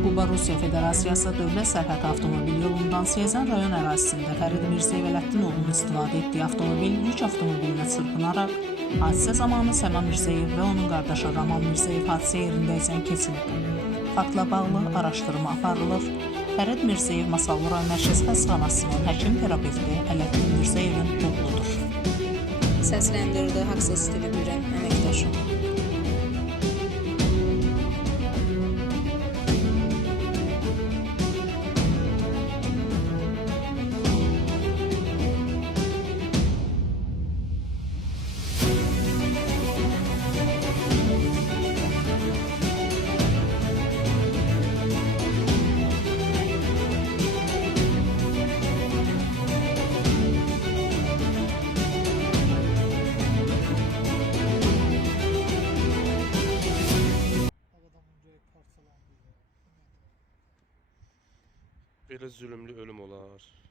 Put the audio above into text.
Quba Rusiya Federasiyası Dövlət Sərhəd Avtomobil yolundan Seyzan rayon ərazisində Fərid Mirzəyev Ələddinoğlunun istifadə etdiyi avtomobil yük avtomobilinə çırpınaraq, hadisə zamanı Səma Mirzəyev və onun qardaşı Raman Mirzəyev hadisə yerindəyəcən keçilib. Faktla bağlı araşdırma aparılır. Fərid Mirzəyev Masallı rayon Mərkəzi Xəstəxanasının həkim-terapevti Ələddin Mirzəyevin oğludur. Səsləndirdi Haqsız TV Bürən əməkdaşı. Belə zülümlü ölüm olar.